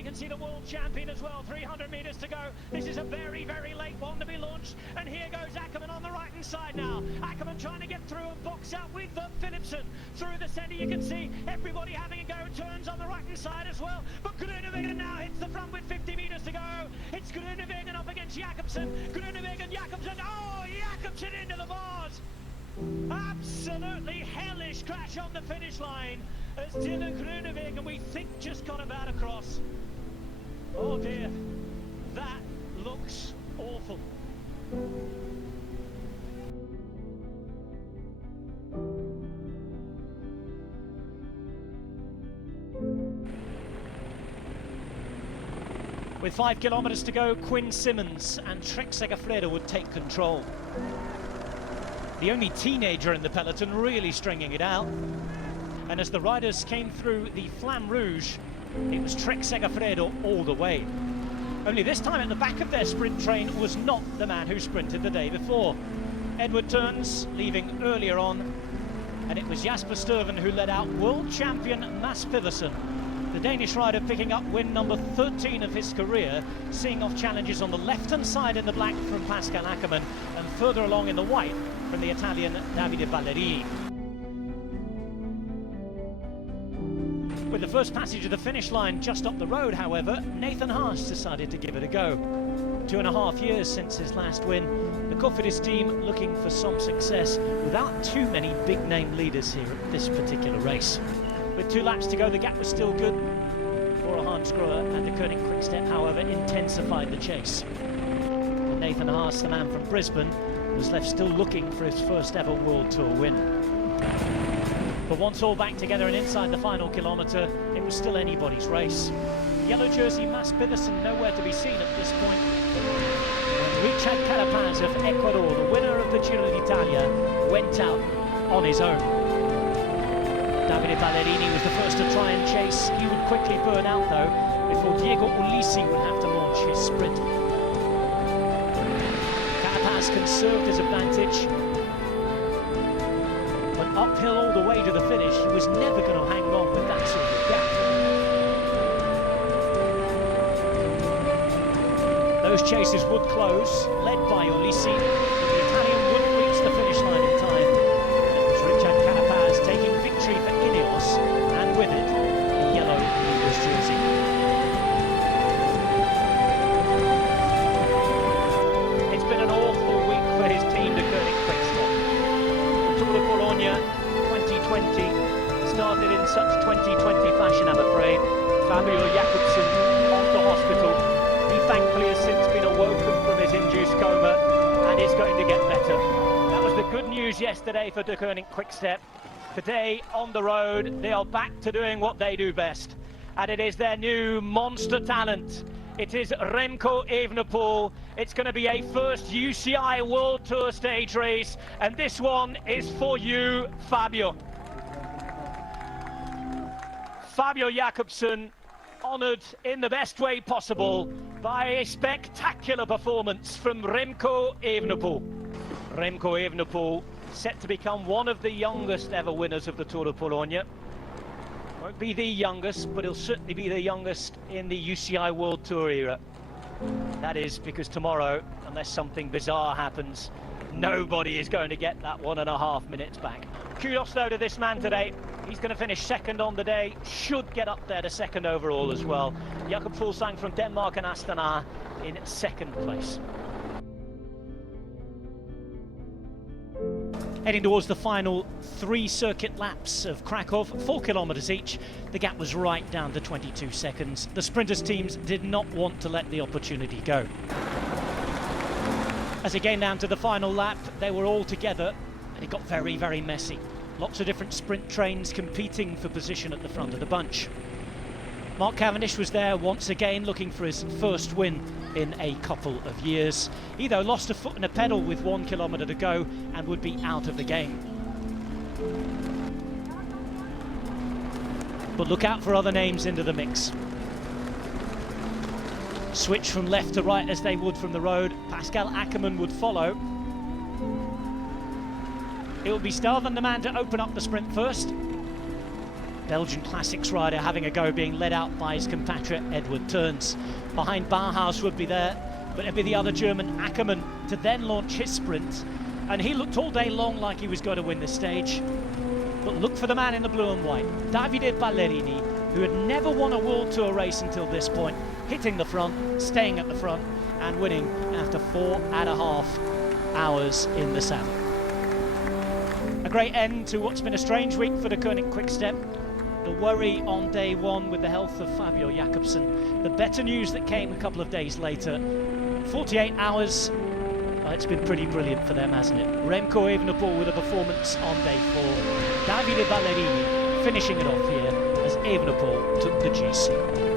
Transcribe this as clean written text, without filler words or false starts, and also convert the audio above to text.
you can see the world champion as well. 300 meters to go. This is a very, very late one to be launched. And here goes Ackerman on the right-hand side now. Ackerman trying to get through and box out with Philipsen. Through the centre, you can see everybody having a go. Turns on the right-hand side as well. But Groenewegen now hits the front with 50 meters to go. It's Groenewegen up against Jakobsen. Groenewegen, Jakobsen. Oh, Jakobsen into the bars. Absolutely hellish crash on the finish line as Dylan Groenewegen, we think, just got about across. Oh dear, that looks awful. With 5 kilometers to go, Quinn Simmons and Trek Segafredo would take control. The only teenager in the peloton really stringing it out. And as the riders came through the Flamme Rouge, it was Trek Segafredo all the way. Only this time at the back of their sprint train was not the man who sprinted the day before. Edward Turns leaving earlier on, and it was Jasper Stuyven who led out world champion Mads Pedersen. The Danish rider picking up win number 13 of his career, seeing off challenges on the left-hand side in the black from Pascal Ackermann, and further along in the white from the Italian Davide Ballerini. With the first passage of the finish line just up the road, however, Nathan Haas decided to give it a go. 2.5 years since his last win, the Cofidis team looking for some success without too many big-name leaders here at this particular race. With 2 laps to go, the gap was still good. Bora Hansgrohe and the Koenig Quick-Step, however, intensified the chase. And Nathan Haas, the man from Brisbane, was left still looking for his first ever World Tour win. But once all back together and inside the final kilometre, it was still anybody's race. Yellow jersey Mads Pedersen nowhere to be seen at this point. When Richard Carapaz of Ecuador, the winner of the Giro d'Italia, went out on his own. Davide Ballerini was the first to try and chase. He would quickly burn out though, before Diego Ulissi would have to launch his sprint. Carapaz conserved his advantage, but uphill all the way to the finish, he was never going to hang on with that sort of gap. Those chases would close, led by Ulissi, but the Italian wouldn't reach the finish line in time. It was Richard Carapaz taking victory for Ineos, and with it, the yellow English jersey. It's been an awful week for his team, the Koenig Quick-Step. The Tour de Pologne 2020 started in such 2020 fashion, I'm afraid. Fabio Jakobsen off to hospital. He thankfully has since been awoken from his induced coma and is going to get better. That was the good news yesterday for the Koenig Quick-Step. Today, on the road, they are back to doing what they do best. And it is their new monster talent. It is Remco Evenepoel. It's going to be a first UCI World Tour stage race. And this one is for you, Fabio. Fabio Jakobsen, honoured in the best way possible by a spectacular performance from Remco Evenepoel. Remco Evenepoel set to become one of the youngest ever winners of the Tour de Pologne. Won't be the youngest, but he'll certainly be the youngest in the UCI World Tour era. That is because tomorrow, unless something bizarre happens, nobody is going to get that 1.5 minutes back. Kudos though to this man today. He's going to finish second on the day, should get up there to second overall as well. Jakob Fuglsang from Denmark and Astana in second place. Heading towards the final 3 circuit laps of Krakow, 4 kilometers each. The gap was right down to 22 seconds. The sprinters' teams did not want to let the opportunity go. As it came down to the final lap, they were all together, and it got very, very messy. Lots of different sprint trains competing for position at the front of the bunch. Mark Cavendish was there once again, looking for his first win in a couple of years. He, though, lost a foot and a pedal with 1 kilometre to go and would be out of the game. But look out for other names into the mix. Switch from left to right as they would from the road. Pascal Ackermann would follow. It will be Stuyven, the man to open up the sprint first. Belgian Classics rider having a go, being led out by his compatriot Edward Turns. Behind Bauhaus would be there, but it'd be the other German, Ackermann, to then launch his sprint. And he looked all day long like he was going to win this stage. But look for the man in the blue and white, Davide Ballerini, who had never won a World Tour race until this point, hitting the front, staying at the front, and winning after 4.5 hours in the saddle. A great end to what's been a strange week for the Koenig Quick-Step. The worry on day one with the health of Fabio Jakobsen. The better news that came a couple of days later. 48 hours, it's been pretty brilliant for them, hasn't it? Remco Evenepoel with a performance on day 4. Davide Ballerini finishing it off here as Evenepoel took the GC.